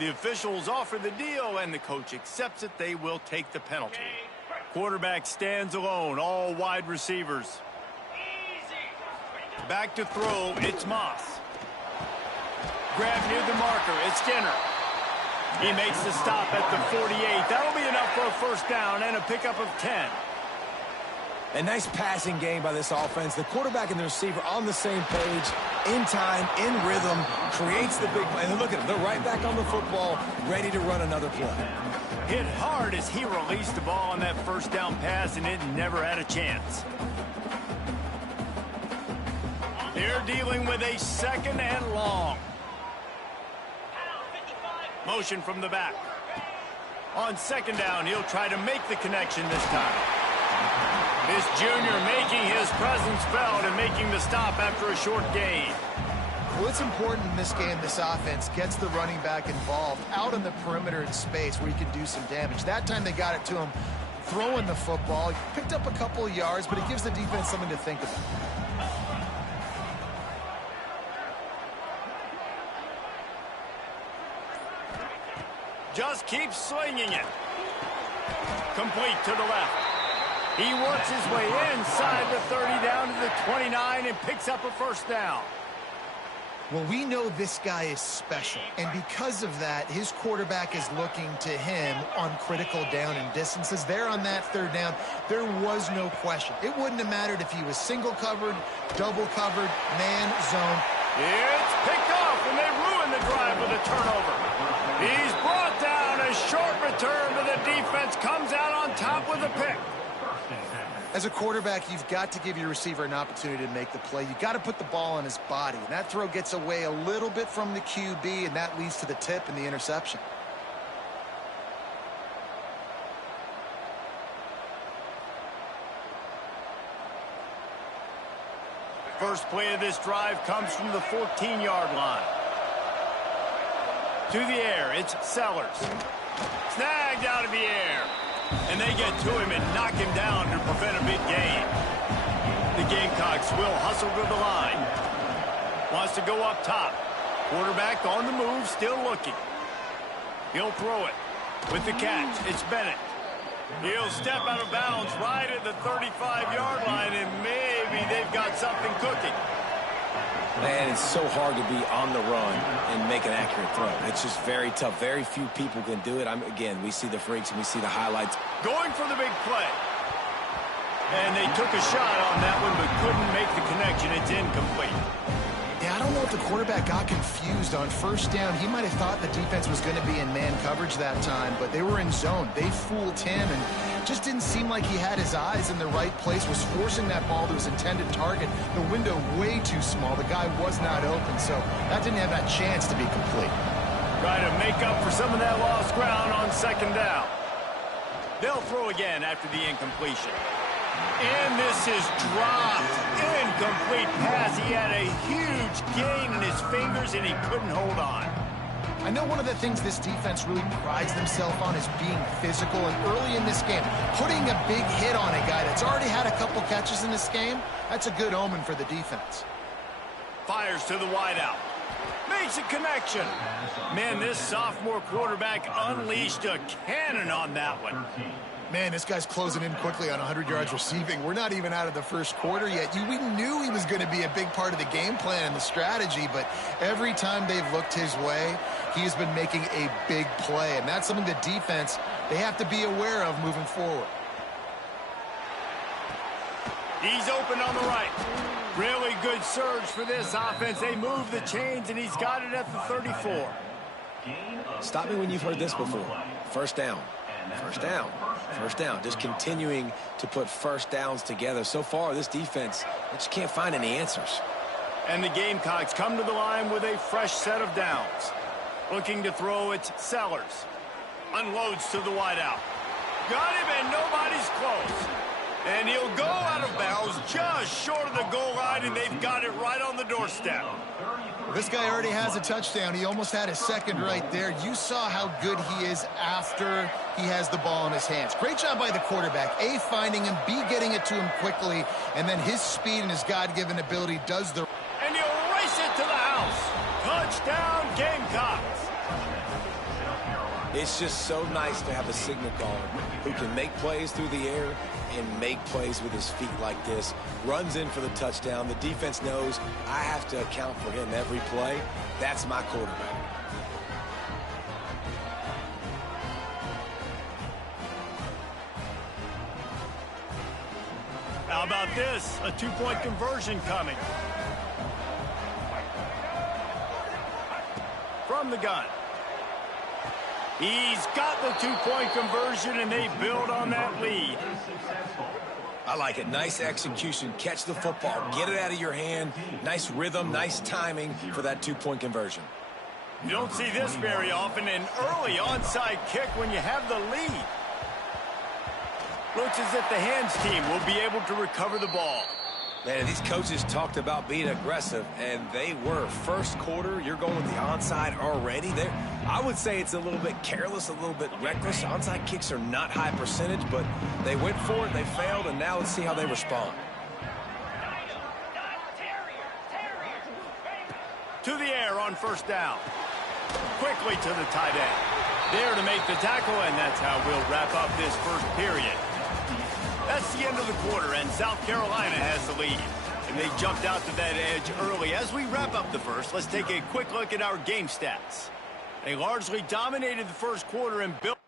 The officials offer the deal, and the coach accepts it. They will take the penalty. Quarterback stands alone, all wide receivers. Back to throw, it's Moss. Grab near the marker, it's Skinner. He makes the stop at the 48. That'll be enough for a first down and a pickup of 10. A nice passing game by this offense. The quarterback and the receiver on the same page, in time, in rhythm, creates the big play. And look at them. They're right back on the football, ready to run another play. Hit hard as he released the ball on that first down pass, and it never had a chance. They're dealing with a second and long. Motion from the back. On second down, he'll try to make the connection this time. This junior making his presence felt and making the stop after a short gain. Well, it's important in this game, this offense gets the running back involved out on the perimeter in space where he can do some damage. That time they got it to him throwing the football. He picked up a couple of yards, but it gives the defense something to think about. Just keeps slinging it. Complete to the left. He works his way inside the 30 down to the 29 and picks up a first down. Well, we know this guy is special, and because of that, his quarterback is looking to him on critical down and distances. There on that third down, there was no question. It wouldn't have mattered if he was single covered, double covered, man, zone. It's picked off, and they ruin the drive with a turnover. He's brought down. A short return, but the defense comes out on top with a pick. As a quarterback, you've got to give your receiver an opportunity to make the play. You've got to put the ball on his body. And that throw gets away a little bit from the QB, and that leads to the tip and the interception. First play of this drive comes from the 14-yard line. To the air, it's Sellers. Snagged out of the air. And they get to him and knock him down to prevent a big gain. The Gamecocks will hustle to the line. Wants to go up top. Quarterback on the move, still looking. He'll throw it. With the catch, it's Bennett. He'll step out of bounds right at the 35-yard line, and maybe they've got something cooking. Man, it's so hard to be on the run and make an accurate throw. It's just very tough. Very few people can do it. Again, we see the freaks and we see the highlights. Going for the big play. And they took a shot on that one, but couldn't make the connection. It's incomplete. Yeah, I don't know if the quarterback got confused on first down. He might have thought the defense was going to be in man coverage that time, but they were in zone. They fooled him and just didn't seem like he had his eyes in the right place, was forcing that ball to his intended target. The window way too small. The guy was not open, so that didn't have that chance to be complete. Try to make up for some of that lost ground on second down. They'll throw again after the incompletion. And this is dropped. Incomplete pass. He had a huge gain in his fingers, and he couldn't hold on. I know one of the things this defense really prides themselves on is being physical, and early in this game, putting a big hit on a guy that's already had a couple catches in this game, that's a good omen for the defense. Fires to the wideout. Makes a connection. Man, this sophomore quarterback unleashed a cannon on that one. Man, this guy's closing in quickly on 100 yards receiving. We're not even out of the first quarter yet. We knew he was going to be a big part of the game plan and the strategy, but every time they've looked his way, he's been making a big play, and that's something the defense, they have to be aware of moving forward. He's open on the right. Really good surge for this offense. They move the chains, and he's got it at the 34. Stop me when you've heard this before. First down. First down. First down. Just continuing to put first downs together. So far, this defense, they just can't find any answers. And the Gamecocks come to the line with a fresh set of downs. Looking to throw, it's Sellers. Unloads to the wideout. Got him, and nobody's close. And he'll go out of bounds just short of the goal line, and they've got it right on the doorstep. This guy already has a touchdown. He almost had a second right there. You saw how good he is after he has the ball in his hands. Great job by the quarterback. A, finding him, B, getting it to him quickly, and then his speed and his God-given ability does the... And he'll race it to the house. Touchdown, Gamecocks. It's just so nice to have a signal caller who can make plays through the air and make plays with his feet like this. Runs in for the touchdown. The defense knows I have to account for him every play. That's my quarterback. How about this? A two-point conversion coming. From the gun. He's got the two-point conversion, and they build on that lead. I like it. Nice execution. Catch the football. Get it out of your hand. Nice rhythm, nice timing for that two-point conversion. You don't see this very often, an early onside kick when you have the lead. Looks as if the hands team will be able to recover the ball. Man, these coaches talked about being aggressive, and they were. First quarter, you're going with the onside already. I would say it's a little bit careless, a little bit reckless. Onside kicks are not high percentage, but they went for it, they failed, and now let's see how they respond. To the air on first down. Quickly to the tight end. There to make the tackle, and that's how we'll wrap up this first period. That's the end of the quarter, and South Carolina has the lead. And they jumped out to that edge early. As we wrap up the first, let's take a quick look at our game stats. They largely dominated the first quarter and built.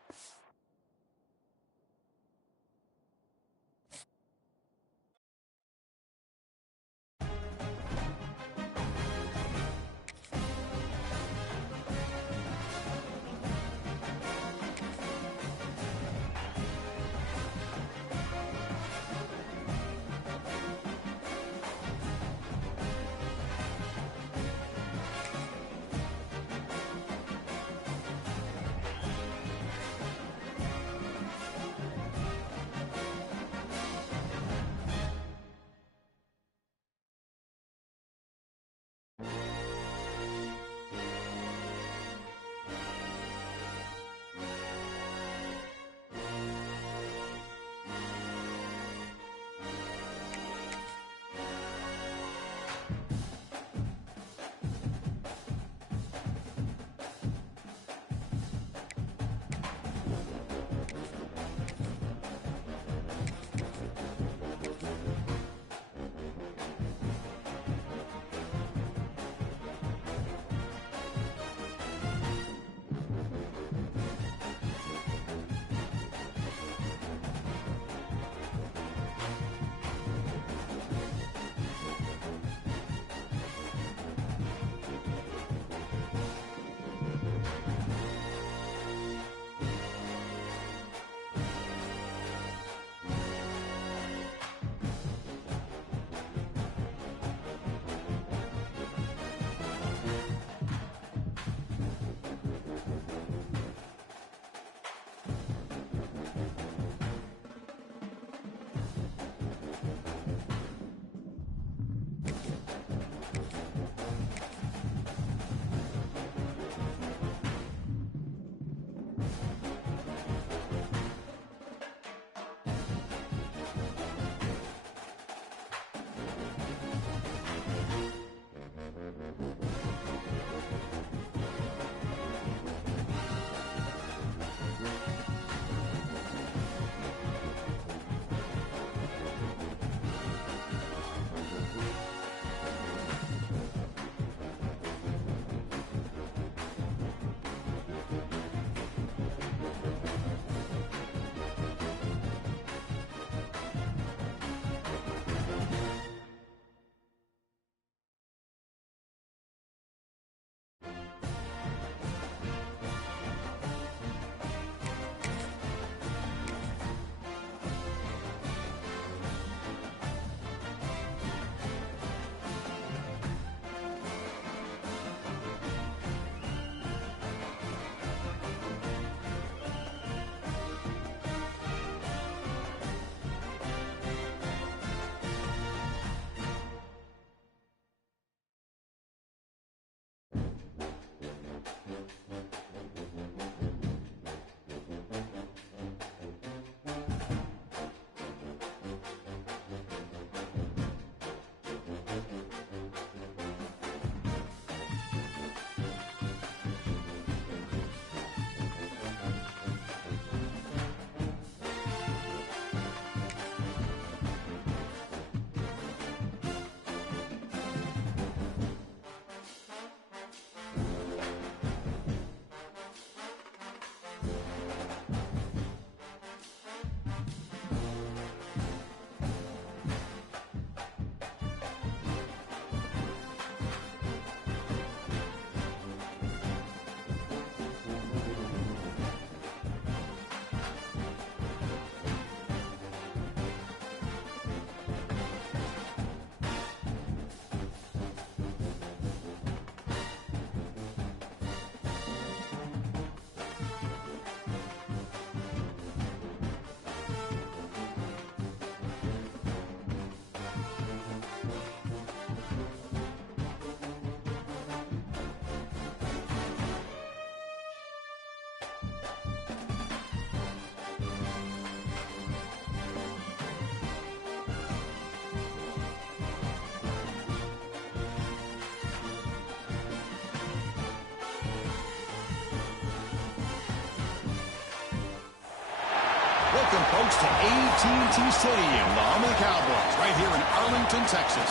Welcome, folks, to AT&T Stadium, the home of the Cowboys, right here in Arlington, Texas.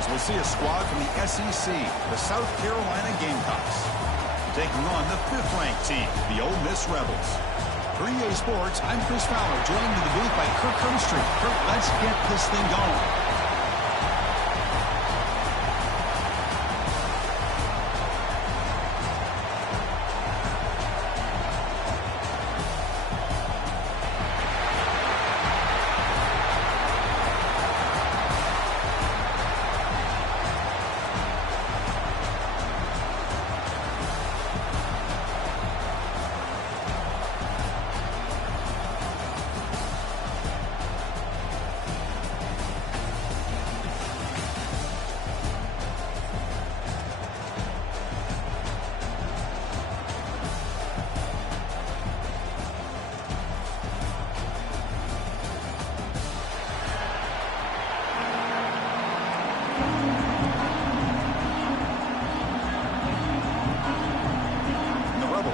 As we'll see a squad from the SEC, the South Carolina Gamecocks, taking on the 5th-ranked team, the Ole Miss Rebels. For EA Sports, I'm Chris Fowler, joined in the booth by Kirk Herbstreit. Kirk, let's get this thing going.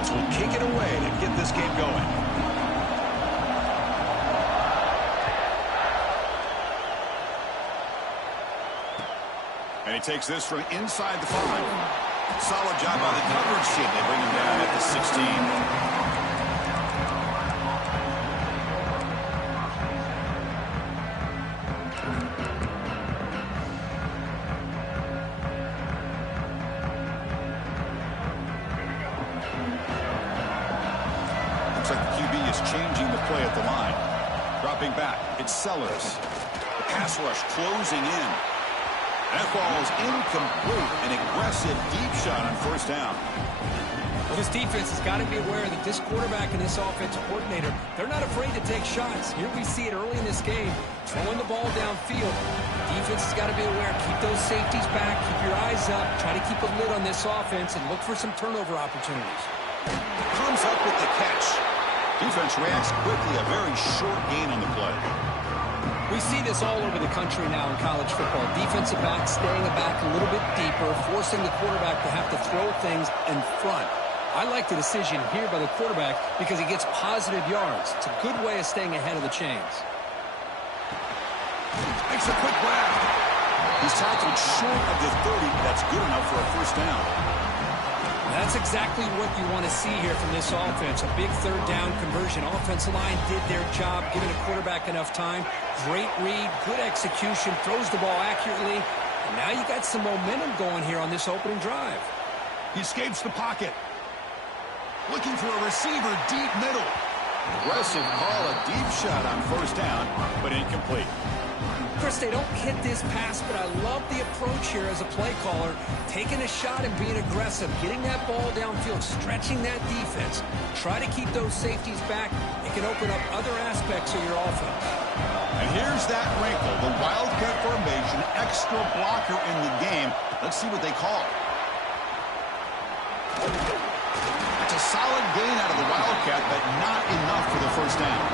Will kick it away to get this game going. And he takes this from inside the 5. Solid job by the coverage team. They bring him down at the 16. Changing the play at the line. Dropping back, it's Sellers. The pass rush closing in. That ball is incomplete. An aggressive deep shot on 1st down. Well, this defense has got to be aware that this quarterback and this offensive coordinator, they're not afraid to take shots. Here we see it early in this game, throwing the ball downfield. Defense has got to be aware. Keep those safeties back. Keep your eyes up. Try to keep a lid on this offense and look for some turnover opportunities. Comes up with the catch. Defense reacts quickly, a very short gain on the play. We see this all over the country now in college football. Defensive backs staying back a little bit deeper, forcing the quarterback to have to throw things in front. I like the decision here by the quarterback because he gets positive yards. It's a good way of staying ahead of the chains. Makes a quick grab. He's tackled short of the 30. That's good enough for a 1st down. That's exactly what you want to see here from this offense. A big 3rd down conversion. Offensive line did their job, giving the quarterback enough time. Great read, good execution, throws the ball accurately. And now you got some momentum going here on this opening drive. He escapes the pocket. Looking for a receiver deep middle. Aggressive call, a deep shot on 1st down, but incomplete. Chris, they don't hit this pass, but I love the approach here as a play caller. Taking a shot and being aggressive, getting that ball downfield, stretching that defense. Try to keep those safeties back. It can open up other aspects of your offense. And here's that wrinkle, the Wildcat formation, extra blocker in the game. Let's see what they call. It's a solid gain out of the Wildcat, but not enough for the 1st down.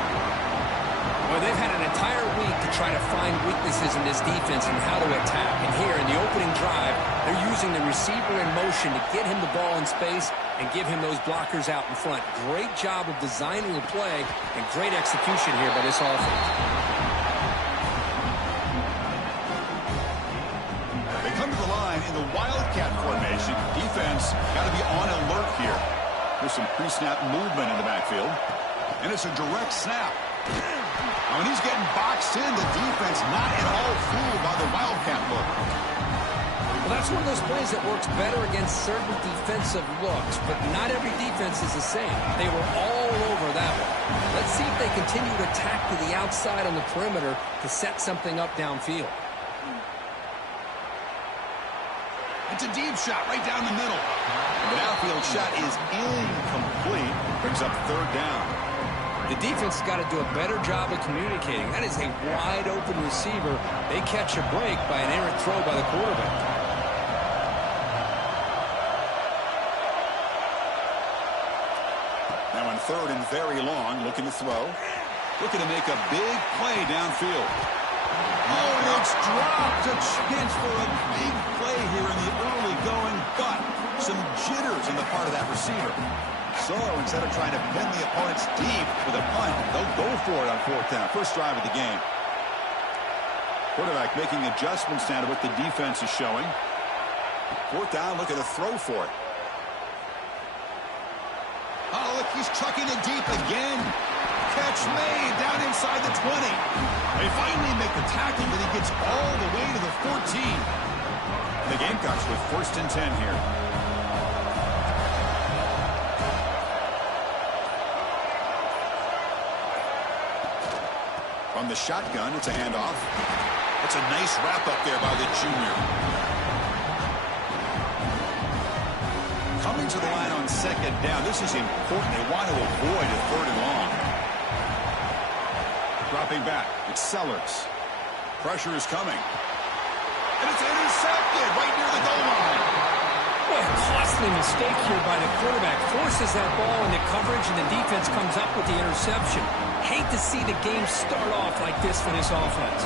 Well, they've had an entire week to try to find weaknesses in this defense and how to attack. And here in the opening drive, they're using the receiver in motion to get him the ball in space and give him those blockers out in front. Great job of designing the play and great execution here by this offense. They come to the line in the Wildcat formation. Defense got to be on alert here. There's some pre-snap movement in the backfield. And it's a direct snap. When he's getting boxed in, the defense not at all fooled by the Wildcat look. Well, that's one of those plays that works better against certain defensive looks, but not every defense is the same. They were all over that one. Let's see if they continue to attack to the outside on the perimeter to set something up downfield. It's a deep shot right down the middle. The downfield shot is incomplete. Brings up 3rd down. The defense has got to do a better job of communicating. That is a wide-open receiver. They catch a break by an errant throw by the quarterback. Now on 3rd and very long, looking to throw. Looking to make a big play downfield. Oh, and it's dropped. A chance for a big play here in the early going, but some jitters on the part of that receiver. So instead of trying to pin the opponents deep with a punt, they'll go for it on fourth down. First drive of the game. Quarterback making adjustments now to what the defense is showing. Fourth down, looking to throw for it. Oh, look, he's chucking it deep again. Catch made down inside the 20. They finally make the tackle, but he gets all the way to the 14. The Gamecocks with 1st and 10 here. From the shotgun, it's a handoff. It's a nice wrap up there by the junior. Coming to the line on 2nd down. This is important. They want to avoid a 3rd and long. Dropping back. It's Sellers. Pressure is coming. And it's intercepted right near the goal line. What a costly mistake here by the quarterback. Forces that ball into coverage, and the defense comes up with the interception. Hate to see the game start off like this for this offense.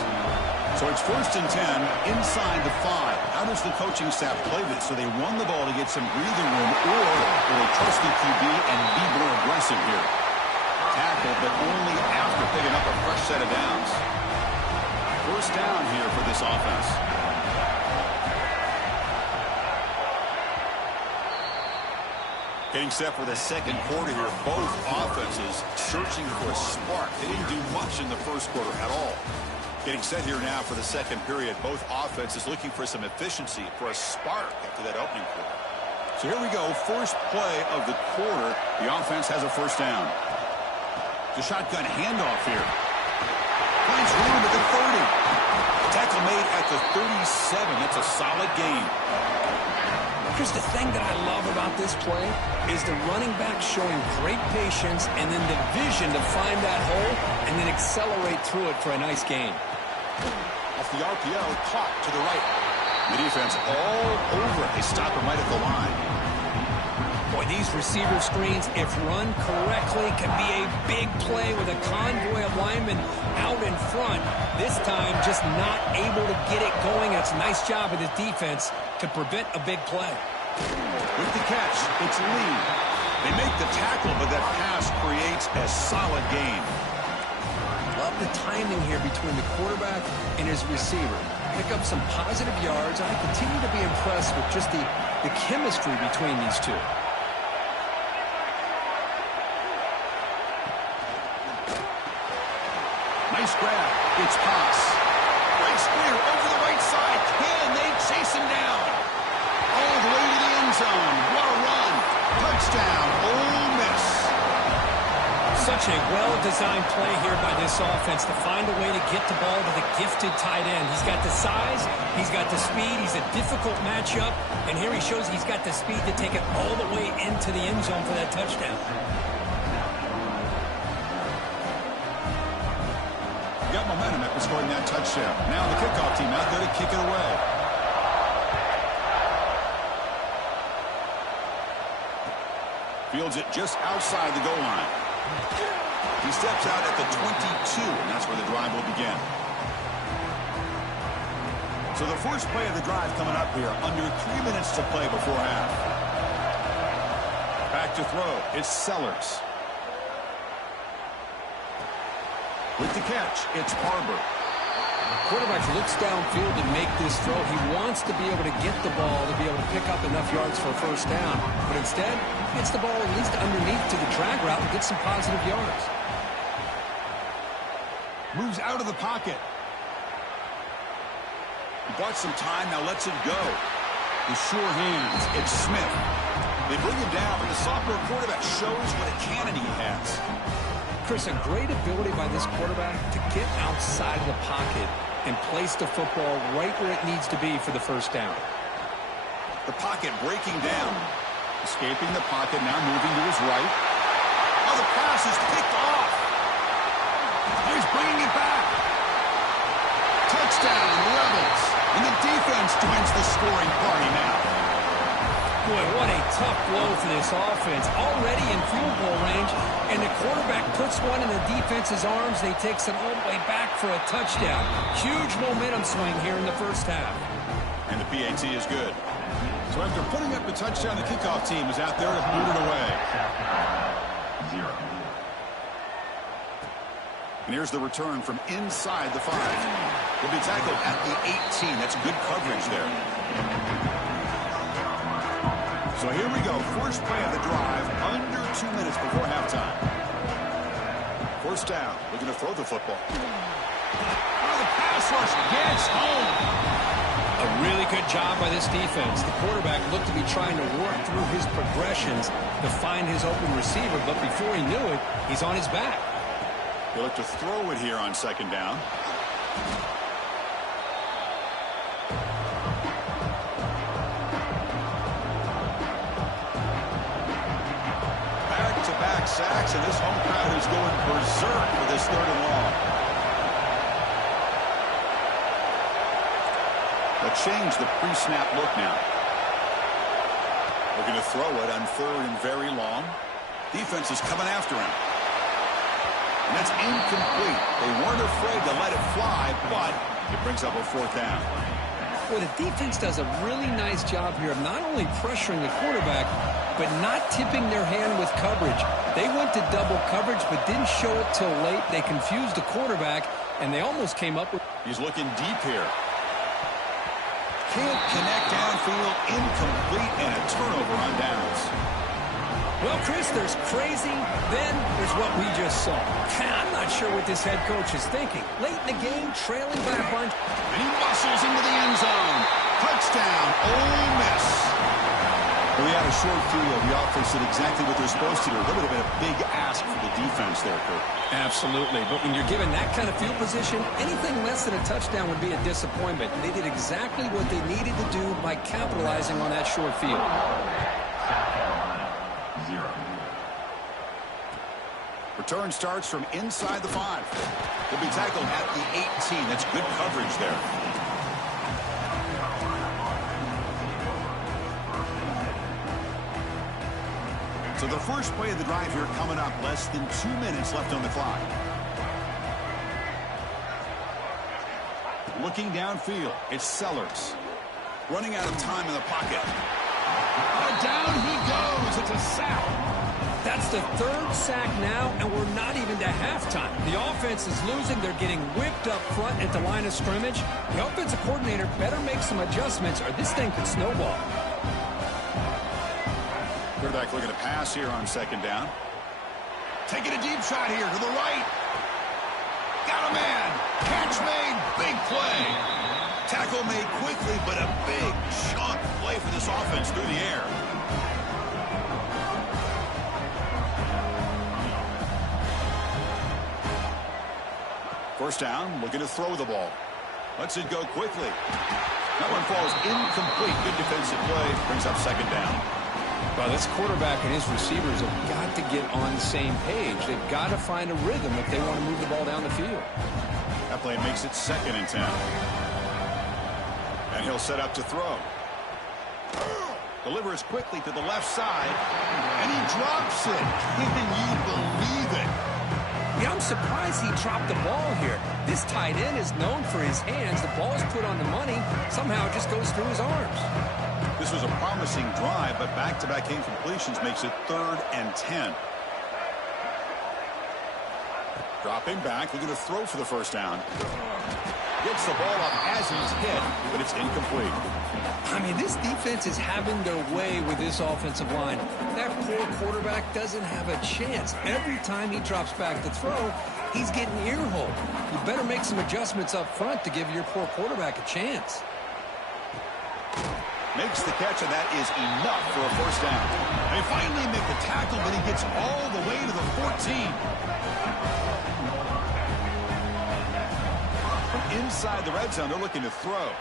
So it's 1st and 10 inside the 5. How does the coaching staff play this? So they run the ball to get some breathing room, or will they trust the QB and be more aggressive here? Tackle, but only after picking up a fresh set of downs. First down here for this offense. Getting set for the 2nd quarter here. Both offenses searching for a spark. They didn't do much in the 1st quarter at all. Getting set here now for the 2nd period. Both offenses looking for some efficiency, for a spark after that opening quarter. So here we go. First play of the quarter. The offense has a first down. The shotgun handoff here. Finds room at the 30. Tackle made at the 37. That's a solid gain. Chris, the thing that I love about this play is the running back showing great patience and then the vision to find that hole and then accelerate through it for a nice gain. Off the RPO, clock to the right. The defense all over it. They stop him right at the line. Boy, these receiver screens, if run correctly, can be a big play with a convoy of linemen out in front. This time, just not able to get it going. It's a nice job of the defense to prevent a big play. With the catch, it's Lee. They make the tackle, but that pass creates a solid gain. Love the timing here between the quarterback and his receiver. Pick up some positive yards. I continue to be impressed with just the chemistry between these two. Nice grab. It's pass. Nice clear over the right side. Can they chase him down? All the way to the end zone. What a run. Touchdown. Ole Miss. Such a well-designed play here by this offense to find a way to get the ball to the gifted tight end. He's got the size. He's got the speed. He's a difficult matchup. And here he shows he's got the speed to take it all the way into the end zone for that touchdown. Got momentum after scoring that touchdown. Now the kickoff team out there to kick it away. Fields it just outside the goal line. He steps out at the 22, and that's where the drive will begin. So the first play of the drive coming up here, under 3 minutes to play before half. Back to throw. It's Sellers. With the catch, it's Barber. Quarterback looks downfield to make this throw. He wants to be able to get the ball to be able to pick up enough yards for a first down. But instead, gets the ball at least underneath to the drag route and gets some positive yards. Moves out of the pocket. He bought some time, now lets it go. With sure hands, it's Smith. They bring him down, but the sophomore quarterback shows what a cannon he has. Chris, a great ability by this quarterback to get outside of the pocket and place the football right where it needs to be for the first down. The pocket breaking down. Escaping the pocket, now moving to his right. Oh, the pass is picked off. Oh, he's bringing it back. Touchdown, Rebels. And the defense joins the scoring party now. Boy, what a tough blow for this offense. Already in field goal range, and the quarterback puts one in the defense's arms, and he takes it all the way back for a touchdown. Huge momentum swing here in the first half. And the PAT is good. So after putting up the touchdown, the kickoff team is out there to boot it away. And here's the return from inside the 5. He'll be tackled at the 18. That's good coverage there. So here we go. First play of the drive, under 2 minutes before halftime. First down. Looking to throw the football. Oh, the pass rush gets home. A really good job by this defense. The quarterback looked to be trying to work through his progressions to find his open receiver, but before he knew it, he's on his back. He'll look to throw it here on second down. Back-to-back sacks, and this home crowd is going berserk for this 3rd and long. They'll change the pre-snap look now. Looking to throw it on 3rd and very long. Defense is coming after him. And that's incomplete. They weren't afraid to let it fly, but it brings up a 4th down. Well, the defense does a really nice job here of not only pressuring the quarterback, but not tipping their hand with coverage. They went to double coverage, but didn't show it till late. They confused the quarterback, and they almost came up with... He's looking deep here. Can't connect downfield, incomplete, and a turnover on downs. Well, Chris, there's crazy, then there's what we just saw. I'm not sure what this head coach is thinking. Late in the game, trailing by a bunch. And he muscles into the end zone. Touchdown, Ole Miss. Well, we had a short field. The offense did exactly what they're supposed to do. That would have been a big ask for the defense there, Kurt. Absolutely. But when you're given that kind of field position, anything less than a touchdown would be a disappointment. They did exactly what they needed to do by capitalizing on that short field. Return starts from inside the 5. He'll be tackled at the 18. That's good coverage there. So the first play of the drive here coming up. Less than 2 minutes left on the clock. Looking downfield, it's Sellers. Running out of time in the pocket. Down he goes. It's a sack. That's the 3rd sack now, and we're not even to halftime. The offense is losing. They're getting whipped up front at the line of scrimmage. The offensive coordinator better make some adjustments, or this thing could snowball. Quarterback looking to pass here on second down. Taking a deep shot here to the right. Got a man. Catch made. Big play. Tackle made quickly, but a big chunk play for this offense through the air. First down, looking to throw the ball. Lets it go quickly. That one falls incomplete. Good defensive play. Brings up second down. Well, this quarterback and his receivers have got to get on the same page. They've got to find a rhythm if they want to move the ball down the field. That play makes it 2nd and 10. And he'll set up to throw. Delivers quickly to the left side. And he drops it. Can you believe it? Yeah, I'm surprised he dropped the ball here. This tight end is known for his hands. The ball's put on the money. Somehow it just goes through his arms. This was a promising drive, but back-to-back incompletions makes it 3rd and 10. Dropping back, looking to throw for the first down. Gets the ball up as he's hit, but it's incomplete. I mean, this defense is having their way with this offensive line. That poor quarterback doesn't have a chance. Every time he drops back to throw, he's getting ear-holed. You better make some adjustments up front to give your poor quarterback a chance. Makes the catch, and that is enough for a first down. They finally make the tackle, but he gets all the way to the 14. From inside the red zone, they're looking to throw.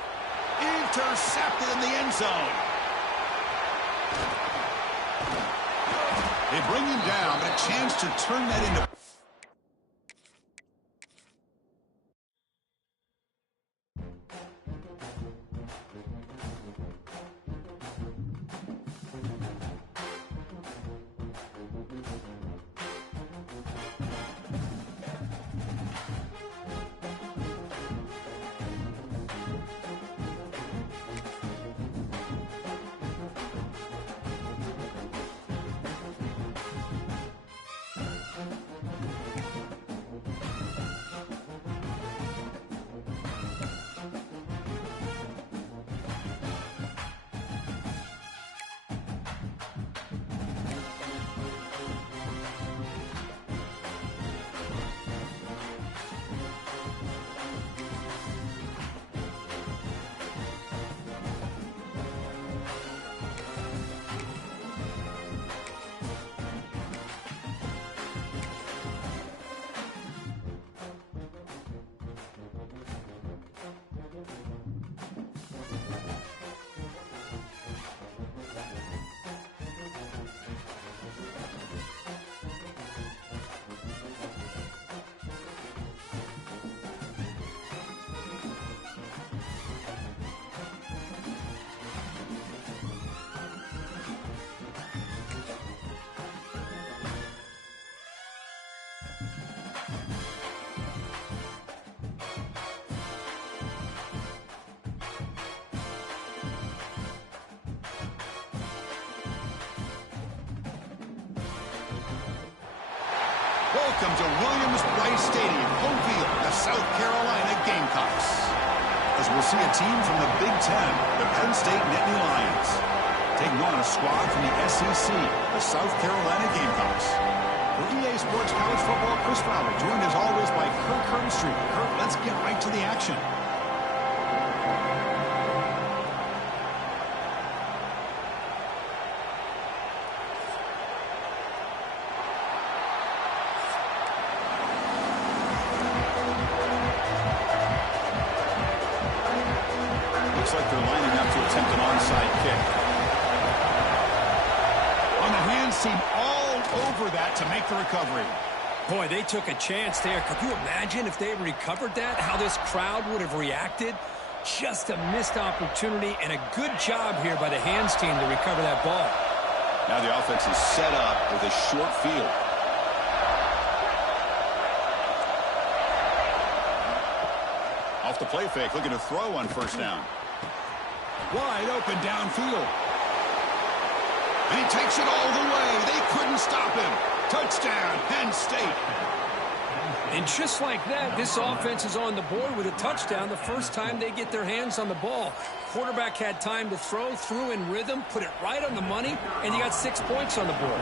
Intercepted in the end zone. They bring him down, but a chance to turn that into... Welcome to Williams-Brice Stadium, home field, the South Carolina Gamecocks. As we'll see a team from the Big Ten, the Penn State Nittany Lions, taking on a squad from the SEC, the South Carolina Gamecocks. For EA Sports College Football, Chris Fowler, joined as always by Kirk Herbstreit. Kirk, let's get right to the action. Looks like they're lining up to attempt an onside kick. On the hands team, all over that to make the recovery. Boy, they took a chance there. Could you imagine if they recovered that, how this crowd would have reacted? Just a missed opportunity and a good job here by the hands team to recover that ball. Now the offense is set up with a short field. Off the play fake, looking to throw on first down. Wide open downfield. And he takes it all the way. They couldn't stop him. Touchdown, Penn State. And just like that, this offense is on the board with a touchdown the first time they get their hands on the ball. Quarterback had time to threw in rhythm, put it right on the money, and you got 6 points on the board.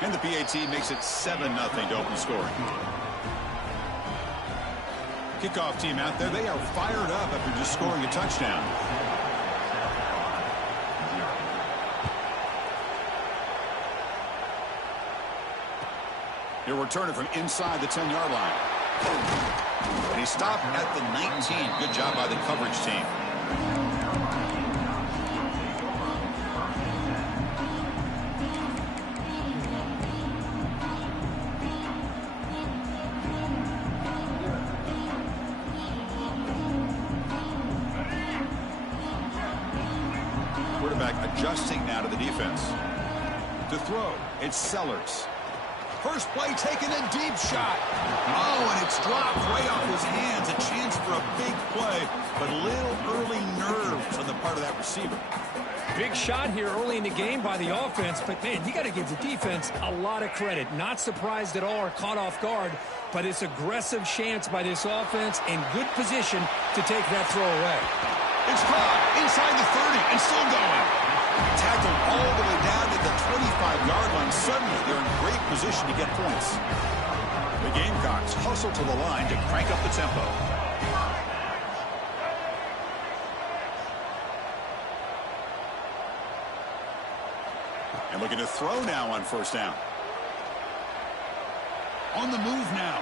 And the PAT makes it 7-0 to open scoring. Kickoff team out there, they are fired up after just scoring a touchdown. He'll return it from inside the 10-yard line. And he stopped at the 19. Good job by the coverage team. Quarterback adjusting now to the defense. To throw, it's Sellers. First play taken a deep shot. Oh, and it's dropped way off his hands. A chance for a big play, but a little early nerves on the part of that receiver. Big shot here early in the game by the offense, but, man, you got to give the defense a lot of credit. Not surprised at all or caught off guard, but it's aggressive chance by this offense in good position to take that throw away. It's caught inside the 30 and still going. Tackled all the way down to the 25-yard line. Suddenly, they're in great position to get points. The Gamecocks hustle to the line to crank up the tempo. And looking to throw now on first down. On the move now.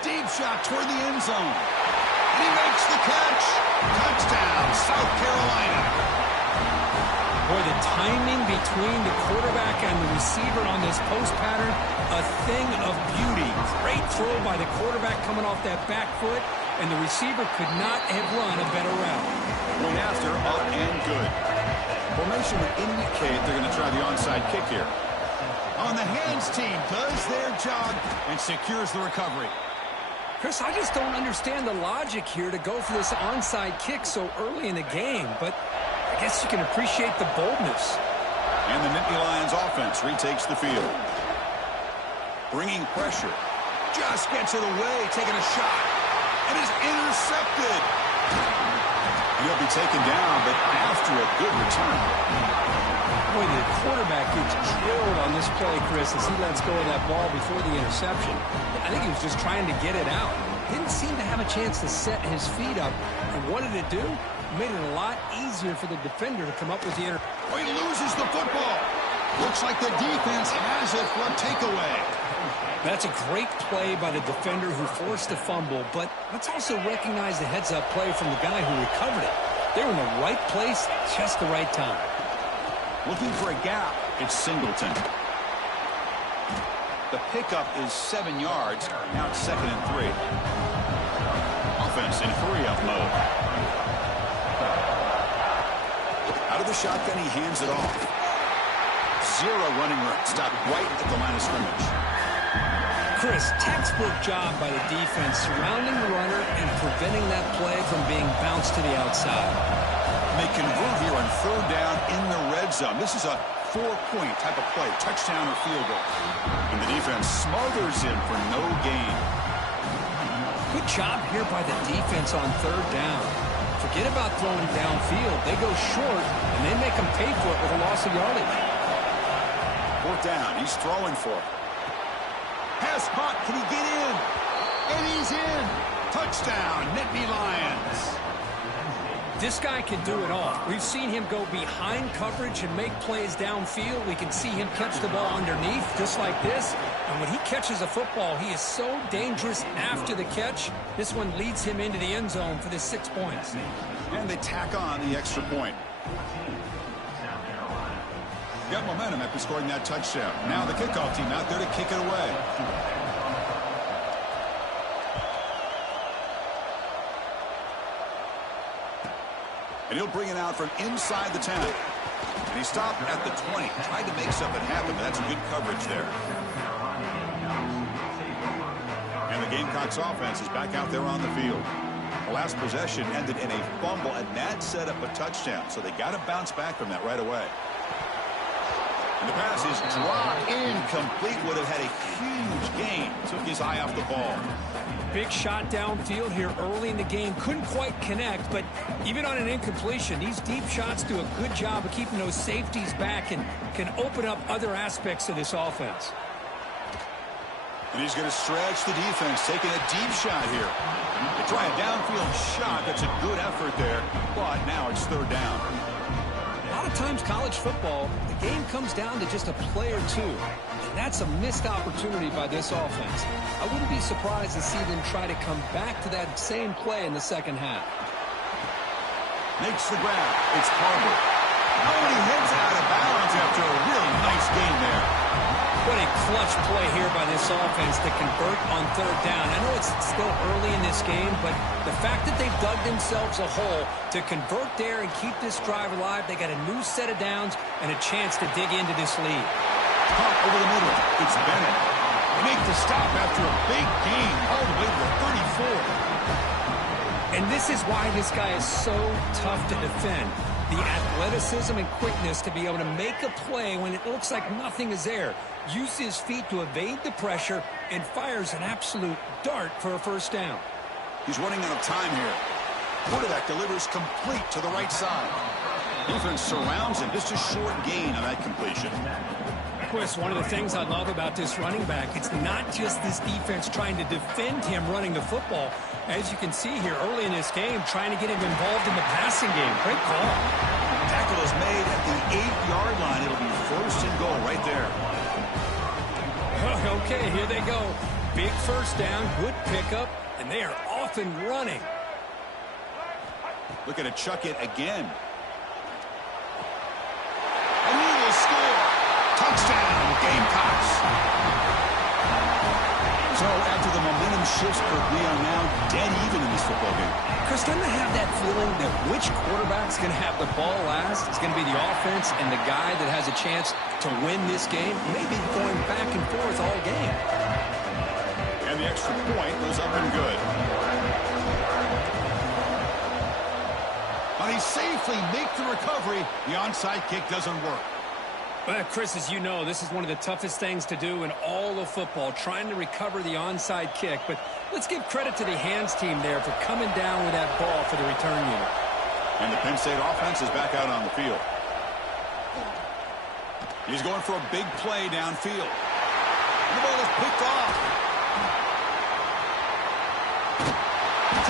Deep shot toward the end zone. And he makes the catch. Touchdown, South Carolina. Boy, the timing between the quarterback and the receiver on this post pattern, a thing of beauty. Great throw by the quarterback coming off that back foot, and the receiver could not have run a better route. Point after, up and good. Formation would indicate they're going to try the onside kick here. On the hands team does their job and secures the recovery. Chris, I just don't understand the logic here to go for this onside kick so early in the game, but I guess you can appreciate the boldness. And the Nittany Lions offense retakes the field. Bringing pressure. Just gets it away, taking a shot. And is intercepted. He'll be taken down, but after a good return. Boy, the quarterback gets drilled on this play, Chris, as he lets go of that ball before the interception. I think he was just trying to get it out. Didn't seem to have a chance to set his feet up. And what did it do? Made it a lot easier for the defender to come up with the Oh, he loses the football. Looks like the defense has it for a takeaway. That's a great play by the defender who forced the fumble, but let's also recognize the heads-up play from the guy who recovered it. They were in the right place at just the right time. Looking for a gap, it's Singleton. The pickup is 7 yards. Now it's 2nd and 3. Offense in hurry-up mode. Out of the shotgun, he hands it off. Zero running room. Stopped right at the line of scrimmage. Chris, textbook job by the defense surrounding the runner and preventing that play from being bounced to the outside. And they convert here on 3rd down in the red zone. This is a 4-point type of play, touchdown or field goal. And the defense smothers him for no gain. Good job here by the defense on third down. Forget about throwing downfield. They go short, and they make them pay for it with a loss of yardage. Fourth down. He's throwing for it. Pass caught. Can he get in? And he's in. Touchdown, Nittany Lions. This guy can do it all. We've seen him go behind coverage and make plays downfield. We can see him catch the ball underneath, just like this. And when he catches a football, he is so dangerous after the catch. This one leads him into the end zone for the 6 points. And they tack on the extra point. Got momentum after scoring that touchdown. Now the kickoff team out there to kick it away. And he'll bring it out from inside the 10. And he stopped at the 20. Tried to make something happen, but that's good coverage there. And the Gamecocks offense is back out there on the field. The last possession ended in a fumble, and that set up a touchdown. So they got to bounce back from that right away. And the pass is dropped incomplete. Would have had a huge gain. Took his eye off the ball. Big shot downfield here early in the game. Couldn't quite connect, but even on an incompletion, these deep shots do a good job of keeping those safeties back and can open up other aspects of this offense. And he's going to stretch the defense, taking a deep shot here. They try a downfield shot. That's a good effort there, but now it's third down. A lot of times college football, the game comes down to just a play or two. And that's a missed opportunity by this offense. I wouldn't be surprised to see them try to come back to that same play in the second half. Makes the grab. It's Carter. Oh, and he heads out of bounds after a really nice gain there. What a clutch play here by this offense to convert on third down. I know it's still early in this game, but the fact that they've dug themselves a hole to convert there and keep this drive alive, they got a new set of downs and a chance to dig into this lead. Pump over the middle. It's Bennett. They make the stop after a big gain all the way to the 34. And this is why this guy is so tough to defend. The athleticism and quickness to be able to make a play when it looks like nothing is there. Uses his feet to evade the pressure and fires an absolute dart for a first down. He's running out of time here. Quarterback delivers complete to the right side. Defense surrounds him. Just a short gain on that completion. Chris, one of the things I love about this running back, it's not just this defense trying to defend him running the football. As you can see here early in this game, trying to get him involved in the passing game. Great call. Tackle is made at the 8-yard line. It'll be first and goal right there. Okay, here they go. Big first down, good pickup, and they are off and running. Looking to chuck it again. And he will score. Touchdown, Gamecocks. So after the momentum shifts, we are now dead even in this football game. Chris, doesn't I have that feeling that which quarterback's going to have the ball last is going to be the offense, and the guy that has a chance to win this game may be going back and forth all game. And the extra point was up and good. But he safely makes the recovery. The onside kick doesn't work. Well, Chris, as you know, this is one of the toughest things to do in all of football, trying to recover the onside kick. But let's give credit to the hands team there for coming down with that ball for the return unit. And the Penn State offense is back out on the field. He's going for a big play downfield. And the ball is picked off.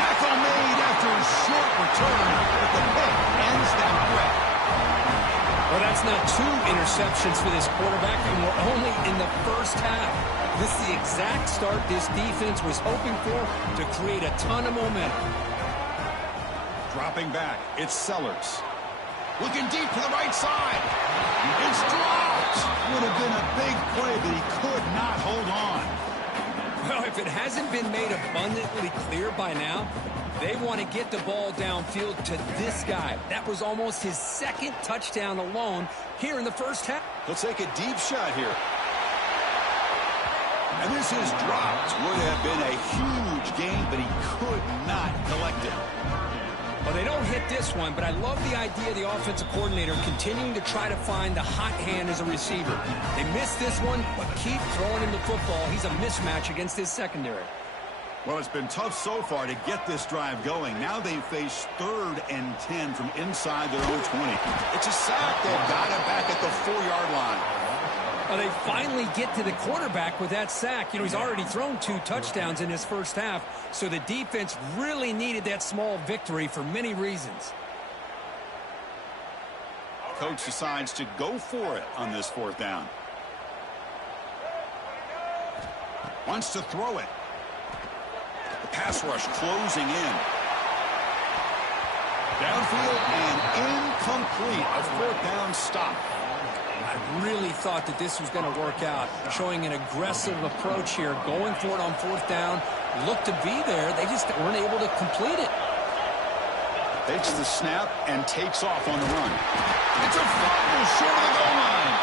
Tackle made after a short return, but the pick ends that threat. Well, that's not 2 interceptions for this quarterback, and we're only in the first half. This is the exact start this defense was hoping for to create a ton of momentum. Dropping back, it's Sellers. Looking deep to the right side. It's dropped. Would have been a big play, but he could not hold on. Well, if it hasn't been made abundantly clear by now, they want to get the ball downfield to this guy. That was almost his second touchdown alone here in the first half. He'll take a deep shot here. And this is dropped. Would have been a huge gain, but he could not collect it. Well, they don't hit this one, but I love the idea of the offensive coordinator continuing to try to find the hot hand as a receiver. They missed this one, but keep throwing him the football. He's a mismatch against his secondary. Well, it's been tough so far to get this drive going. Now they face 3rd and 10 from inside their own 20. It's a sack. They've got it back at the 4-yard line. Well, they finally get to the quarterback with that sack. You know, he's already thrown 2 touchdowns in his first half, so the defense really needed that small victory for many reasons. Coach decides to go for it on this 4th down. Wants to throw it. The pass rush closing in. Downfield and incomplete. A 4th down stop. I really thought that this was going to work out, showing an aggressive approach here, going for it on 4th down. Looked to be there. They just weren't able to complete it. Takes the snap and takes off on the run. It's a fumble short of the goal line.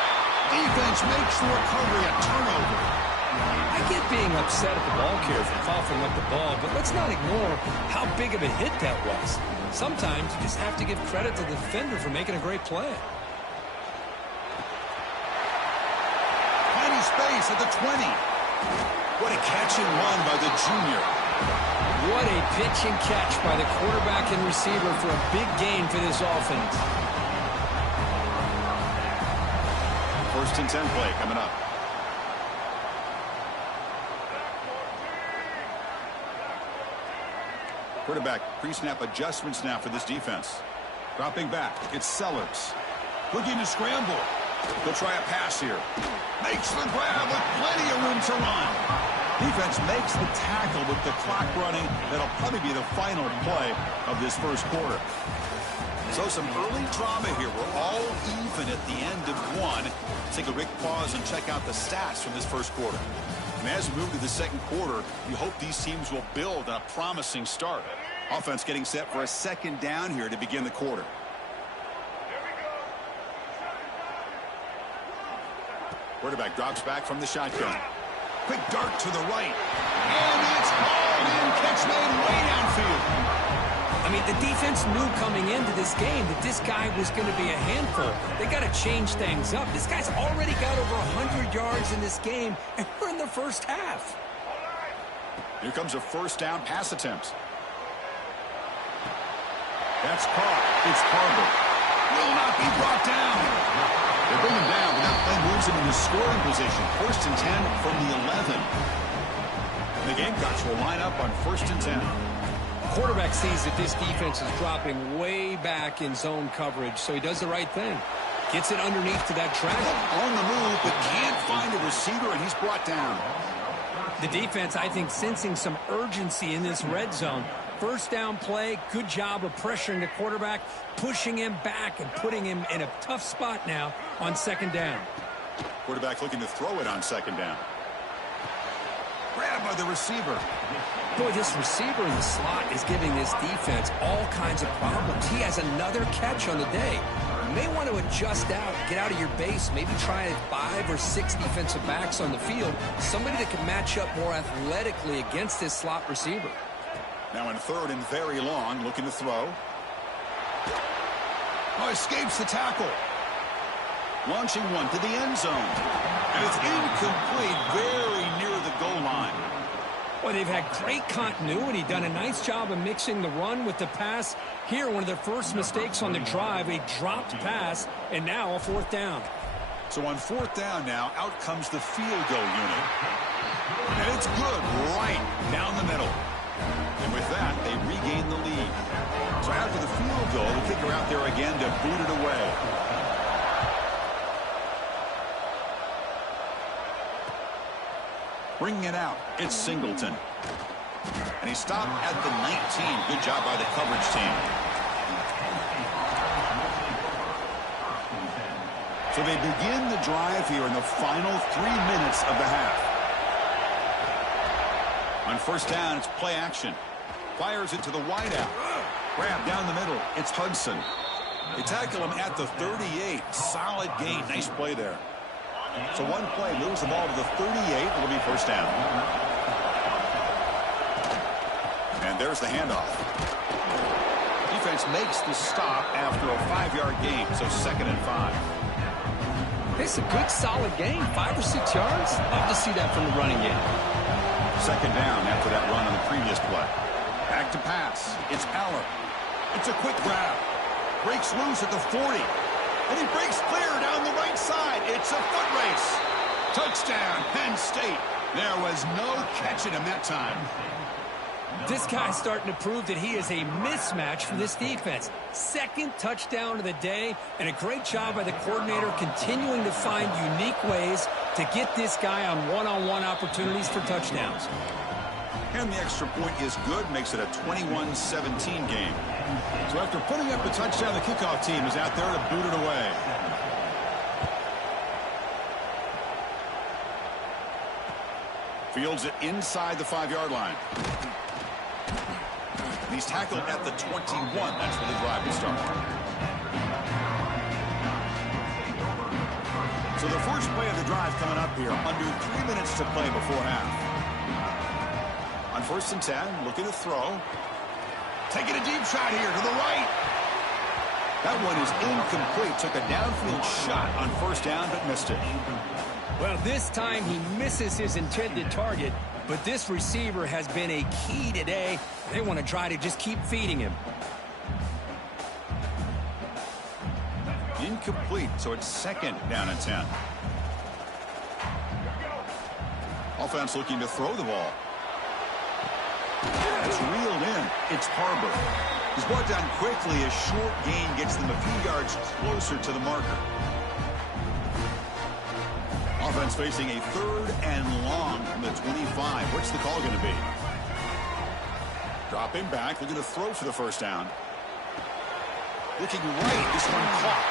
Defense makes the recovery a turnover. I get being upset at the ball carrier for coughing up the ball, but let's not ignore how big of a hit that was. Sometimes you just have to give credit to the defender for making a great play. Space at the 20. What a catch and run by the junior. What a pitch and catch by the quarterback and receiver for a big gain for this offense. 1st and 10 play coming up. Quarterback pre-snap adjustments now for this defense. Dropping back, it's Sellers. Looking to scramble. They'll try a pass here. Makes the grab with plenty of room to run. Defense makes the tackle with the clock running. That'll probably be the final play of this first quarter. So some early drama here. We're all even at the end of 1. Take a quick pause and check out the stats from this first quarter. And as we move to the second quarter, you hope these teams will build on a promising start. Offense getting set for a 2nd down here to begin the quarter. Quarterback drops back from the shotgun. Quick dart to the right. And it's hauled in. Catch made way downfield. I mean, the defense knew coming into this game that this guy was going to be a handful. They got to change things up. This guy's already got over 100 yards in this game, and we're in the first half. Here comes a 1st down pass attempt. That's caught. It's Carver. Will not be brought down. They bring him down, but that play moves him into scoring position. 1st and 10 from the 11. The Gamecocks will line up on 1st and 10. Quarterback sees that this defense is dropping way back in zone coverage, so he does the right thing. Gets it underneath to that track. On the move, but can't find a receiver, and he's brought down. The defense, I think, sensing some urgency in this red zone. 1st down play, good job of pressuring the quarterback, pushing him back and putting him in a tough spot now on 2nd down. Quarterback looking to throw it on 2nd down. Grabbed by the receiver. Boy, this receiver in the slot is giving this defense all kinds of problems. He has another catch on the day. You may want to adjust out, get out of your base, maybe try 5 or 6 defensive backs on the field, somebody that can match up more athletically against this slot receiver. Now in 3rd and very long, looking to throw. Oh, escapes the tackle. Launching one to the end zone. And it's incomplete, very near the goal line. Well, they've had great continuity, done a nice job of mixing the run with the pass. Here, one of their first mistakes on the drive, a dropped pass, and now a 4th down. So on 4th down now, out comes the field goal unit. And it's good, right down the middle. And with that, they regain the lead. So after the field goal, the kicker out there again to boot it away. Bringing it out, it's Singleton. And he stopped at the 19. Good job by the coverage team. So they begin the drive here in the final 3 minutes of the half. On 1st down, it's play action. Fires it to the wideout. Grab down the middle. It's Hudson. They tackle him at the 38. Solid gain. Nice play there. So one play moves the ball to the 38. It'll be 1st down. And there's the handoff. defense makes the stop after a 5-yard gain, so 2nd and 5. It's a good, solid game. 5 or 6 yards. Love to see that from the running game. 2nd down after that run on the previous play. Back to pass. It's Aller. It's a quick grab. Breaks loose at the 40. And he breaks clear down the right side. It's a foot race. Touchdown, Penn State. There was no catching him that time. This guy's starting to prove that he is a mismatch for this defense. 2nd touchdown of the day, and a great job by the coordinator continuing to find unique ways to get this guy on one-on-one opportunities for touchdowns. And the extra point is good, makes it a 21-17 game. So after putting up the touchdown, the kickoff team is out there to boot it away. Fields it inside the 5-yard line. He's tackled at the 21. That's where the drive will start. So the first play of the drive coming up here. Under 3 minutes to play before half. On 1st and 10, looking to throw. Taking a deep shot here to the right. That one is incomplete. Took a downfield shot on 1st down, but missed it. Well, this time he misses his intended target, but this receiver has been a key today. They want to try to just keep feeding him. Incomplete, so it's 2nd down and 10. Offense looking to throw the ball. It's reeled in. It's Harbor. He's brought down quickly. A short gain gets them a few yards closer to the marker. Offense facing a 3rd and long from the 25. What's the call going to be? Dropping back, looking to throw for the 1st down. Looking right, this one caught.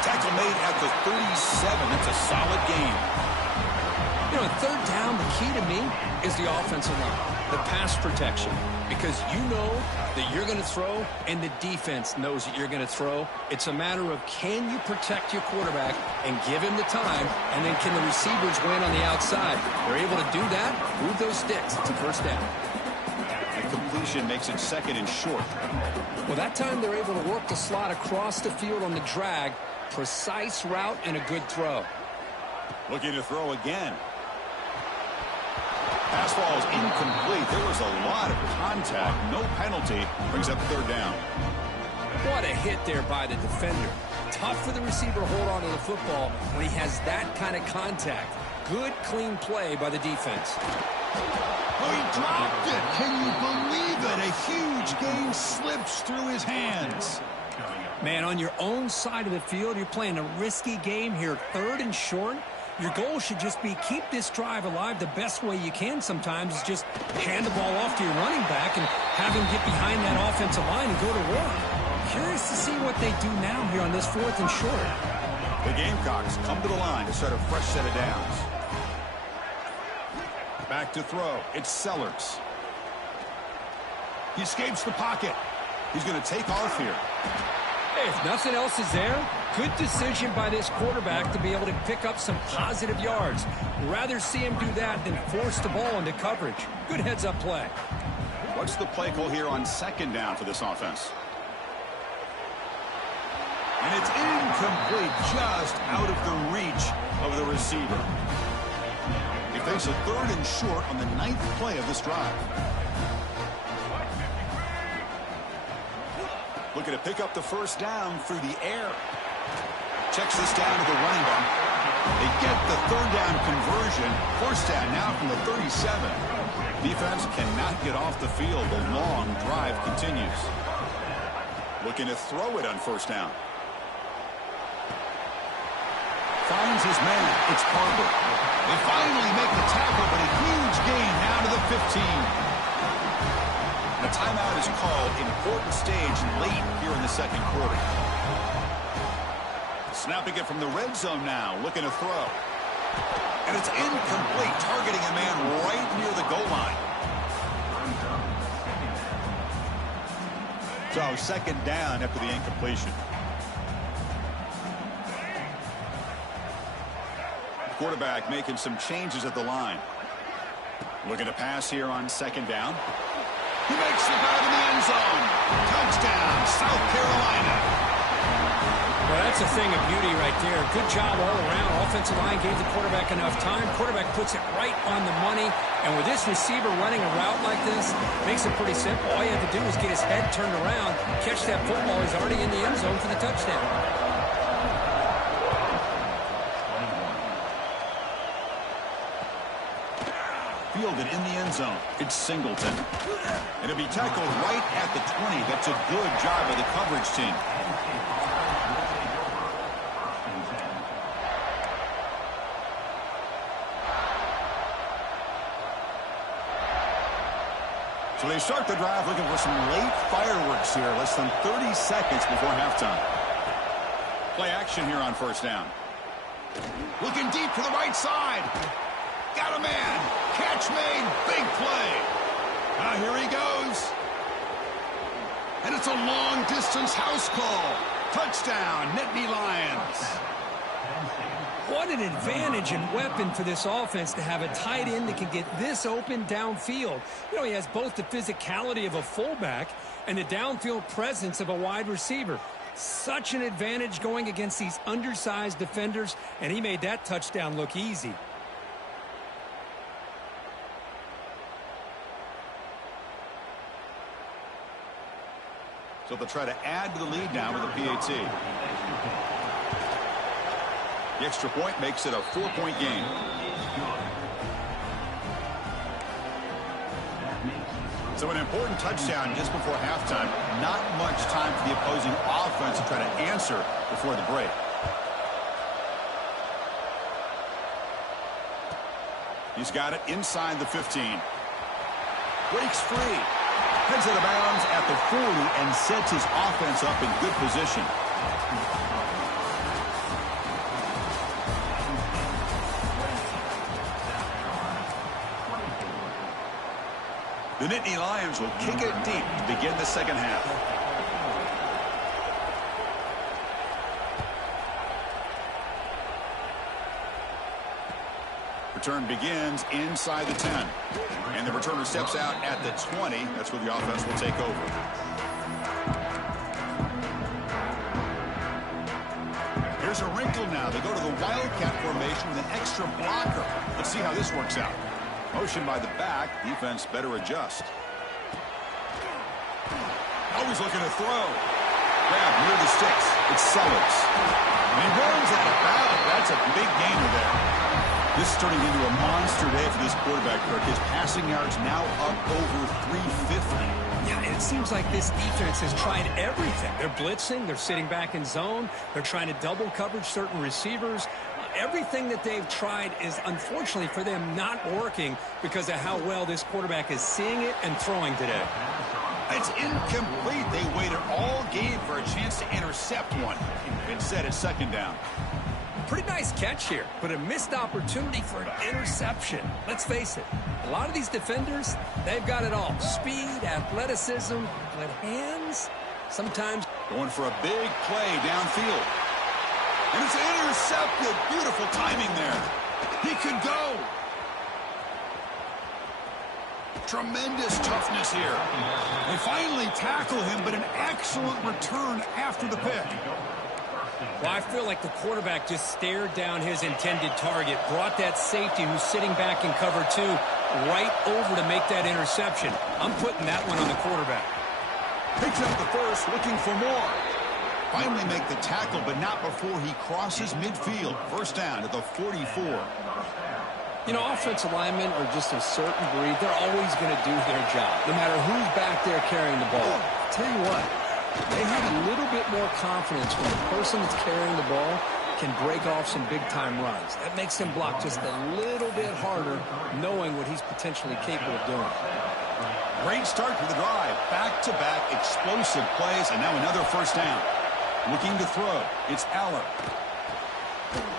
Tackle made at the 37. That's a solid gain. You know, 3rd down, the key to me is the offensive line, the pass protection. Because you know that you're going to throw, and the defense knows that you're going to throw. It's a matter of, can you protect your quarterback and give him the time, and then can the receivers win on the outside? They're able to do that, move those sticks. It's a 1st down. The completion makes it 2nd and short. Well, that time they're able to work the slot across the field on the drag. Precise route and a good throw. Looking to throw again. Pass ball is incomplete. There was a lot of contact. No penalty. Brings up 3rd down. What a hit there by the defender. Tough for the receiver to hold on to the football when he has that kind of contact. Good, clean play by the defense. Oh, he dropped it. Can you believe it? A huge gain slips through his hands. Man, on your own side of the field, you're playing a risky game here. 3rd and short. Your goal should just be keep this drive alive. The best way you can sometimes is just hand the ball off to your running back and have him get behind that offensive line and go to work. Curious to see what they do now here on this 4th and short. The Gamecocks come to the line to start a fresh set of downs. Back to throw. It's Sellers. He escapes the pocket. He's going to take off here. Hey, if nothing else is there, good decision by this quarterback to be able to pick up some positive yards. Rather see him do that than force the ball into coverage. Good heads-up play. What's the play call here on 2nd down for this offense? And it's incomplete, just out of the reach of the receiver. He faces a 3rd and short on the 9th play of this drive. Looking to pick up the 1st down through the air. Checks this down to the running back. They get the 3rd down conversion. 1st down now from the 37. Defense cannot get off the field. The long drive continues. Looking to throw it on 1st down. Finds his man. It's Harbor. They finally make the tackle, but a huge gain now to the 15. The timeout is called. Important stage late here in the 2nd quarter. Snapping it from the red zone now. Looking to throw. And it's incomplete. Targeting a man right near the goal line. So 2nd down after the incompletion. Quarterback making some changes at the line. Looking to pass here on 2nd down. He makes the grab in the end zone. Touchdown, South Carolina. Well, that's a thing of beauty right there. Good job all around. Offensive line gave the quarterback enough time. Quarterback puts it right on the money. And with this receiver running a route like this, makes it pretty simple. All you have to do is get his head turned around, catch that football. He's already in the end zone for the touchdown. Fielded in the end zone. It's Singleton. And it'll be tackled right at the 20. That's a good job by the coverage team. So they start the drive looking for some late fireworks here. Less than 30 seconds before halftime. Play action here on first down. Looking deep to the right side. Got a man. Catch made. Big play. Now here he goes. And it's a long-distance house call. Touchdown, Nittany Lions. What an advantage and weapon for this offense to have a tight end that can get this open downfield. You know, he has both the physicality of a fullback and the downfield presence of a wide receiver. Such an advantage going against these undersized defenders, and he made that touchdown look easy. So they'll try to add to the lead now with a PAT. The extra point makes it a 4-point game. So an important touchdown just before halftime. Not much time for the opposing offense to try to answer before the break. He's got it inside the 15. Breaks free. Heads out of bounds at the 40 and sets his offense up in good position. The Nittany Lions will kick it deep to begin the second half. Return begins inside the 10. And the returner steps out at the 20. That's where the offense will take over. Here's a wrinkle now. They go to the Wildcat formation with an extra blocker. Let's see how this works out. Motion by the back. Defense better adjust. Always looking to throw. Grab near the sticks. It's Sellers. And he runs out of bounds. That's a big gainer there. This is turning into a monster day for this quarterback, Kirk. His passing yards now up over 350. Yeah, and it seems like this defense has tried everything. They're blitzing. They're sitting back in zone. They're trying to double coverage certain receivers. Everything that they've tried is, unfortunately for them, not working because of how well this quarterback is seeing it and throwing today. It's incomplete. They waited all game for a chance to intercept one. Instead, it's second down. Pretty nice catch here, but a missed opportunity for an interception. Let's face it, a lot of these defenders, they've got it all. Speed, athleticism, but hands, sometimes. Going for a big play downfield. And it's intercepted. Beautiful timing there. He could go. Tremendous toughness here. They finally tackle him, but an excellent return after the pick. Well, I feel like the quarterback just stared down his intended target, brought that safety who's sitting back in cover 2 right over to make that interception. I'm putting that one on the quarterback. Picks up the first, looking for more. Finally make the tackle, but not before he crosses midfield. First down at the 44. You know, offensive linemen are just a certain breed. They're always going to do their job, no matter who's back there carrying the ball. Tell you what, they have a little bit more confidence when the person that's carrying the ball can break off some big-time runs. That makes him block just a little bit harder, knowing what he's potentially capable of doing. Great start to the drive. Back-to-back explosive plays, and now another first down. Looking to throw. It's Allen.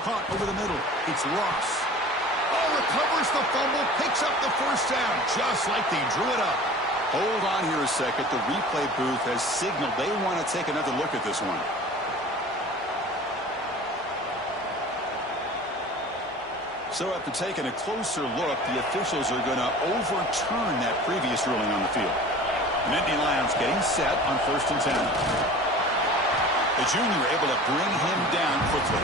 Caught over the middle. It's Ross. Oh, recovers the fumble, picks up the first down, just like they drew it up. Hold on here a second. The replay booth has signaled they want to take another look at this one. So after taking a closer look, the officials are going to overturn that previous ruling on the field. Nittany Lions getting set on 1st and 10. The junior able to bring him down quickly.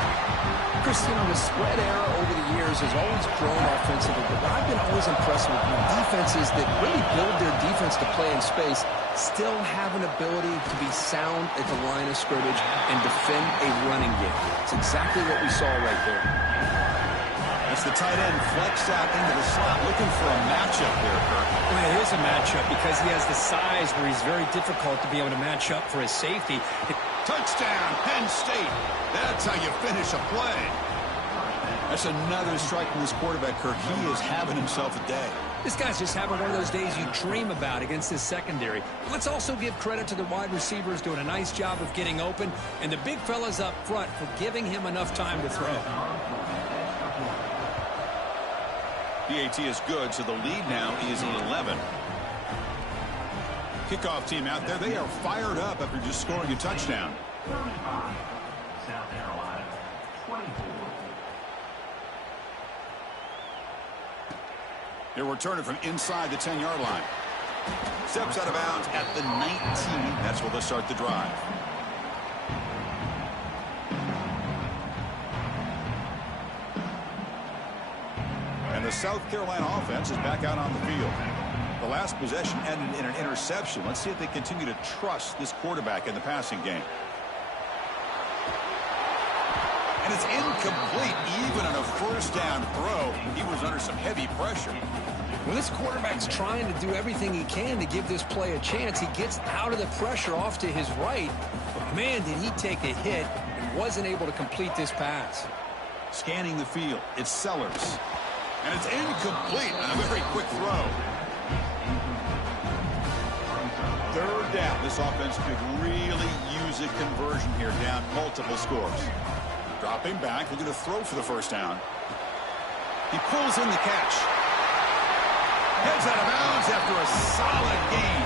Chris, you know, the spread era over the years has always grown offensively, but what I've been always impressed with defenses that really build their defense to play in space still have an ability to be sound at the line of scrimmage and defend a running game. It's exactly what we saw right there. As the tight end flexed out into the slot, looking for a matchup there, Kirk. Well, it is a matchup because he has the size where he's very difficult to be able to match up for his safety. Touchdown, Penn State. That's how you finish a play. That's another strike from this quarterback, Kirk. He is having himself a day. This guy's just having one of those days you dream about against this secondary. Let's also give credit to the wide receivers doing a nice job of getting open, and the big fellas up front for giving him enough time to throw. PAT is good, so the lead now is 11. Kickoff team out there, they are fired up after just scoring a touchdown. They're returning from inside the 10-yard line. Steps out of bounds at the 19. That's where they'll start the drive. And the South Carolina offense is back out on the field. The last possession ended in an interception. Let's see if they continue to trust this quarterback in the passing game. And it's incomplete, even on a first down throw. He was under some heavy pressure. When this quarterback's trying to do everything he can to give this play a chance, he gets out of the pressure off to his right. But man, did he take a hit and wasn't able to complete this pass. Scanning the field, it's Sellers. And it's incomplete on a very quick throw. Third down. This offense could really use a conversion here, down multiple scores. Dropping back, looking to throw for the first down. He pulls in the catch. Heads out of bounds after a solid gain.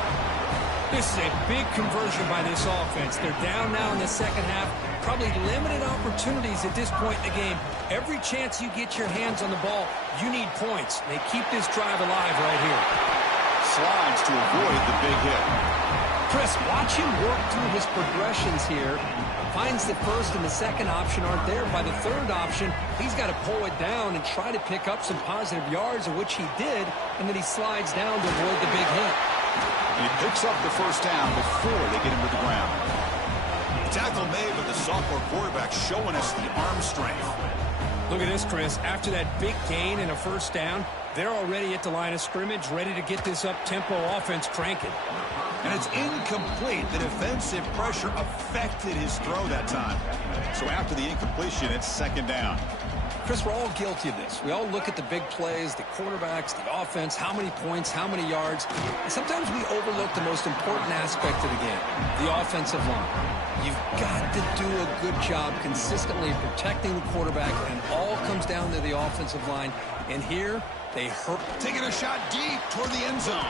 This is a big conversion by this offense. They're down now in the second half. Probably limited opportunities at this point in the game. Every chance you get your hands on the ball, you need points. They keep this drive alive right here. Slides to avoid the big hit. Chris, watch him work through his progressions here. Finds the first and the second option aren't there. By the third option, he's got to pull it down and try to pick up some positive yards, of which he did, and then he slides down to avoid the big hit. He picks up the first down before they get him to the ground. The tackle made with the sophomore quarterback showing us the arm strength. Look at this, Chris. After that big gain and a first down, they're already at the line of scrimmage, ready to get this up-tempo offense cranking. And it's incomplete. The defensive pressure affected his throw that time. So after the incompletion, it's second down. Chris, we're all guilty of this. We all look at the big plays, the quarterbacks, the offense, how many points, how many yards. And sometimes we overlook the most important aspect of the game, the offensive line. You've got to do a good job consistently protecting the quarterback, and it all comes down to the offensive line. And here, they hurt. Taking a shot deep toward the end zone.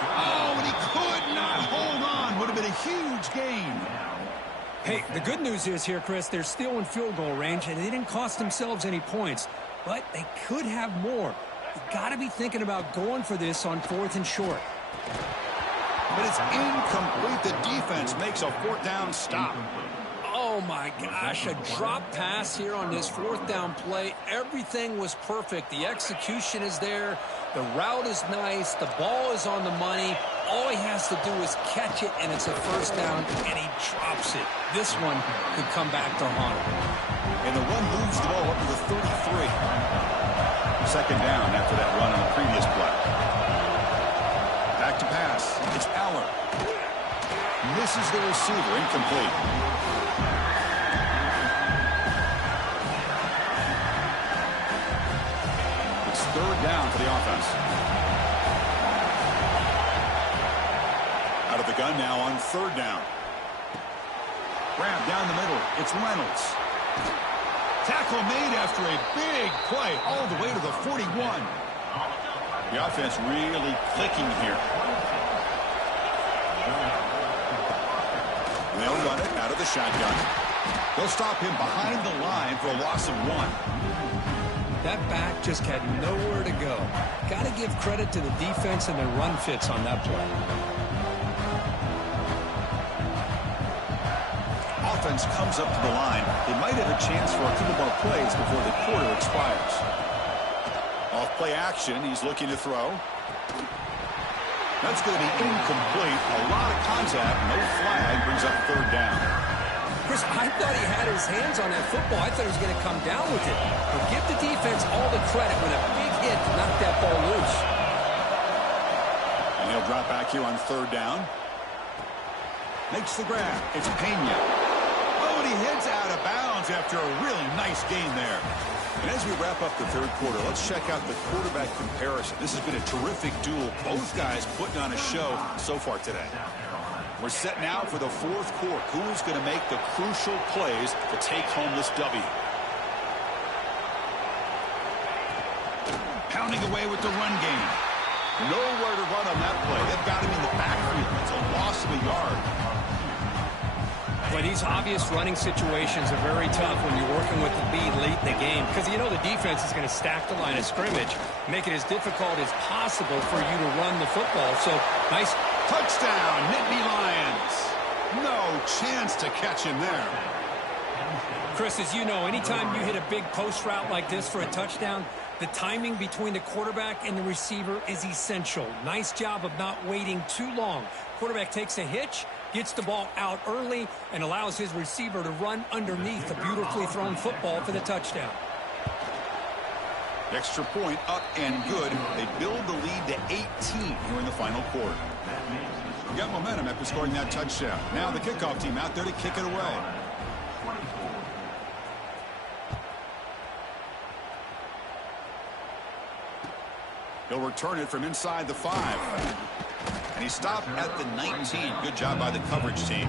Oh, and he could not hold on. Would have been a huge gain. Hey, the good news is here, Chris, they're still in field goal range, and they didn't cost themselves any points. But they could have more. You got to be thinking about going for this on 4th and short. But it's incomplete. The defense makes a fourth down stop. Oh, my gosh, a drop pass here on this 4th down play. Everything was perfect. The execution is there. The route is nice. The ball is on the money. All he has to do is catch it, and it's a first down, and he drops it. This one could come back to haunt him. And the run moves the ball up to the 33. Second down after that run on the previous play. Back to pass. It's Aller. Misses the receiver. Incomplete. It's third down for the offense. Out of the gun now on third down. Grab down the middle. It's Reynolds. Tackle made after a big play all the way to the 41. The offense really clicking here. And they'll run it out of the shotgun. They'll stop him behind the line for a loss of 1. That back just had nowhere to go. Got to give credit to the defense and their run fits on that play. offense comes up to the line, they might have a chance for a couple more plays before the quarter expires. Off play action, he's looking to throw. That's going to be incomplete. A lot of contact, no flag, brings up third down. Chris, I thought he had his hands on that football. I thought he was going to come down with it. But give the defense all the credit with a big hit to knock that ball loose. And he'll drop back here on third down. Makes the grab. It's Pena. Oh, and he heads out of bounds after a really nice gain there. And as we wrap up the third quarter, let's check out the quarterback comparison. This has been a terrific duel. Both guys putting on a show so far today. We're set now for the fourth quarter. Who is going to make the crucial plays to take home this W? Pounding away with the run game. Nowhere to run on that play. They've got him in the backfield. It's a loss of a yard. But these obvious running situations are very tough when you're working with the lead late in the game, because you know the defense is going to stack the line of scrimmage, make it as difficult as possible for you to run the football. So nice touchdown, Nittany Lions. No chance to catch him there. Chris, as you know, anytime you hit a big post route like this for a touchdown, the timing between the quarterback and the receiver is essential. Nice job of not waiting too long. Quarterback takes a hitch, gets the ball out early, and allows his receiver to run underneath a beautifully thrown football for the touchdown. Extra point up and good. They build the lead to 18 here in the final quarter. Got momentum after scoring that touchdown. Now the kickoff team out there to kick it away. He'll return it from inside the 5. And he stopped at the 19. Good job by the coverage team.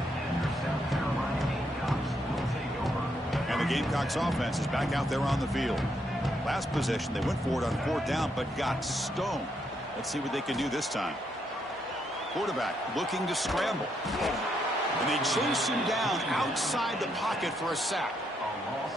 And the Gamecocks offense is back out there on the field. Last possession, they went for it on fourth down, but got stoned. Let's see what they can do this time. Quarterback looking to scramble. And they chase him down outside the pocket for a sack.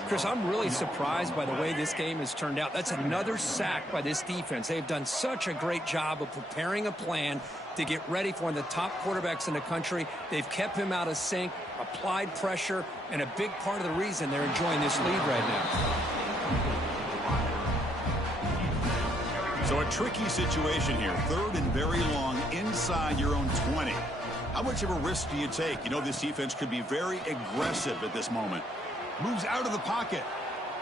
Chris, I'm really surprised by the way this game has turned out. That's another sack by this defense. They've done such a great job of preparing a plan to get ready for one of the top quarterbacks in the country. They've kept him out of sync, applied pressure, and a big part of the reason they're enjoying this lead right now. So a tricky situation here. Third and very long inside your own 20. How much of a risk do you take? You know this defense could be very aggressive at this moment. Moves out of the pocket.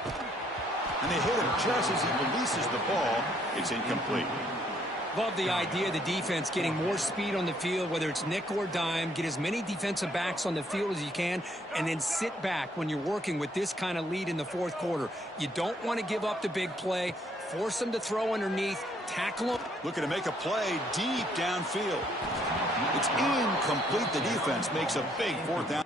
And they hit him just as he releases the ball. It's incomplete. Love the idea of the defense getting more speed on the field, whether it's nickel or dime. Get as many defensive backs on the field as you can, and then sit back when you're working with this kind of lead in the fourth quarter. You don't want to give up the big play. Force them to throw underneath. Tackle them. Looking to make a play deep downfield. It's incomplete. The defense makes a big fourth down.